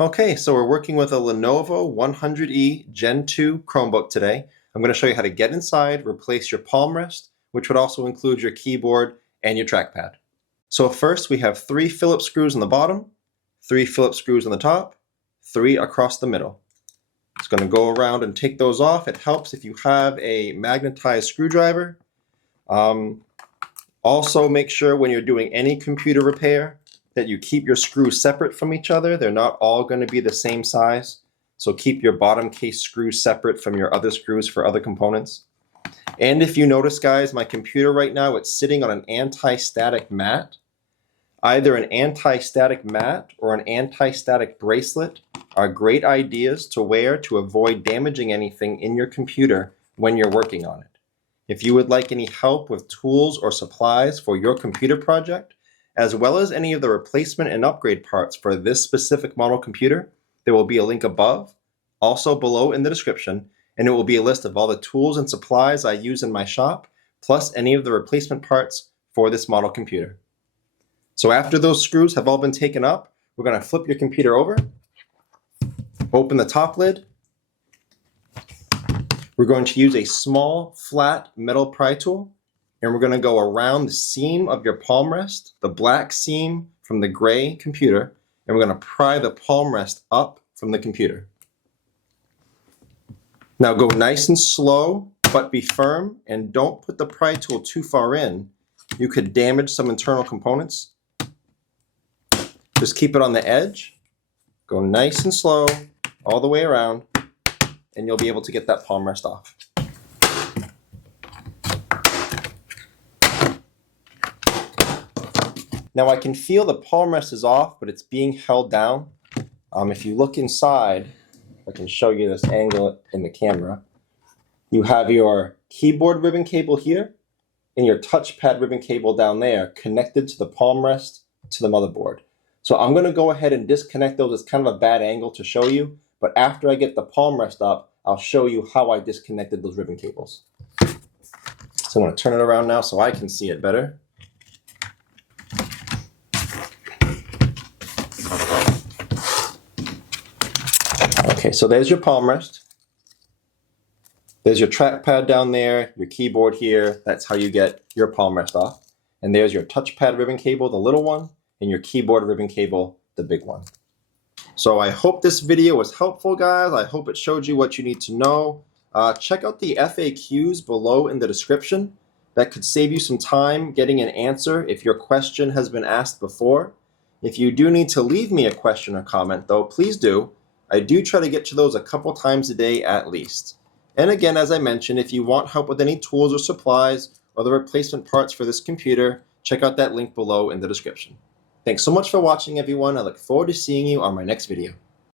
Okay, so we're working with a Lenovo 100E Gen 2 Chromebook today. I'm going to show you how to get inside, replace your Palmrest, which would also include your keyboard and your trackpad. So first we have 3 Phillips screws on the bottom, 3 Phillips screws on the top, 3 across the middle. It's going to go around and take those off. It helps if you have a magnetized screwdriver. Also make sure when you're doing any computer repair that you keep your screws separate from each other. They're not all going to be the same size. So keep your bottom case screws separate from your other screws for other components. And if you notice, guys, my computer right now, it's sitting on an anti-static mat. Either an anti-static mat or an anti-static bracelet are great ideas to wear to avoid damaging anything in your computer when you're working on it. If you would like any help with tools or supplies for your computer project, as well as any of the replacement and upgrade parts for this specific model computer, there will be a link above, also below in the description, and it will be a list of all the tools and supplies I use in my shop, plus any of the replacement parts for this model computer. So after those screws have all been taken up, we're going to flip your computer over, open the top lid. We're going to use a small, flat metal pry tool, and we're going to go around the seam of your Palmrest, the black seam from the gray computer, and we're going to pry the Palmrest up from the computer. Now go nice and slow, but be firm, and don't put the pry tool too far in. You could damage some internal components. Just keep it on the edge, go nice and slow all the way around, and you'll be able to get that Palmrest off. Now I can feel the Palmrest is off, but it's being held down. If you look inside, I can show you this angle in the camera. You have your keyboard ribbon cable here and your touchpad ribbon cable down there connected to the Palmrest to the motherboard. So I'm going to go ahead and disconnect those. It's kind of a bad angle to show you, but after I get the Palmrest up, I'll show you how I disconnected those ribbon cables. So I'm going to turn it around now so I can see it better. Okay, so there's your Palmrest. There's your trackpad down there, your keyboard here. That's how you get your Palmrest off. And there's your touchpad ribbon cable, the little one, and your keyboard ribbon cable, the big one. So I hope this video was helpful, guys. I hope it showed you what you need to know. Check out the FAQs below in the description. That could save you some time getting an answer if your question has been asked before. If you do need to leave me a question or comment, though, please do. I do try to get to those a couple times a day at least. And again, as I mentioned, if you want help with any tools or supplies or the replacement parts for this computer, check out that link below in the description. Thanks so much for watching, everyone. I look forward to seeing you on my next video.